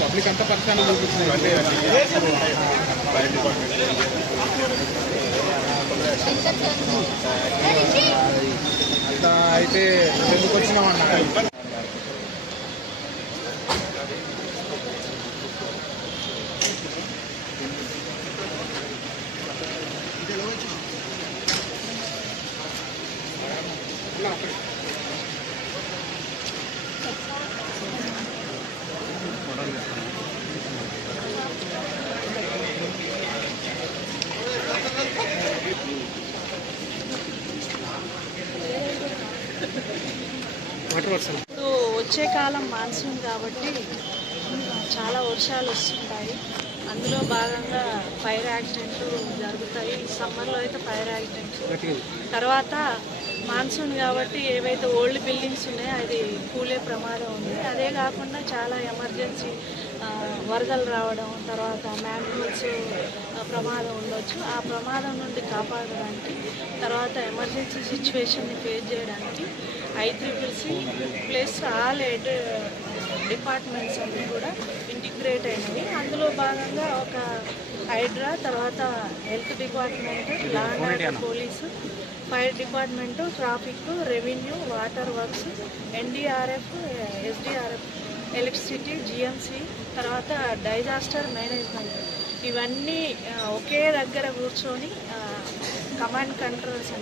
Public అంతా పరిశ్రమ అంతా అయితే ఎందుకు వచ్చినామన్నా ఇప్పుడు వచ్చే కాలం మాన్సూన్ కాబట్టి చాలా వర్షాలు వస్తుంటాయి. అందులో భాగంగా ఫైర్ యాక్సిడెంట్లు జరుగుతాయి. సమ్మర్లో అయితే ఫైర్ యాక్సిడెంట్స్, తర్వాత మాన్సూన్ కాబట్టి ఏవైతే ఓల్డ్ బిల్డింగ్స్ ఉన్నాయో అది కూలే ప్రమాదం ఉంది. అదే కాకుండా చాలా ఎమర్జెన్సీ వరదలు రావడం, తర్వాత మ్యాన్హోల్స్ ప్రమాదం ఉండొచ్చు. ఆ ప్రమాదం నుండి కాపాడడానికి, తర్వాత ఎమర్జెన్సీ సిచ్యువేషన్ని ఫేస్ చేయడానికి ICCC plus all aid departments అన్నీ కూడా ఇంటిగ్రేట్ అయినాయి. అందులో భాగంగా ఒక హైడ్రా, తర్వాత health department, law and order police, fire department, traffic, revenue, water works, NDRF, SDRF, electricity, GMC, తర్వాత డిజాస్టర్ మేనేజ్మెంట్, ఇవన్నీ ఒకే దగ్గర కూర్చొని కమాండ్ కంట్రోల్ సెంటర్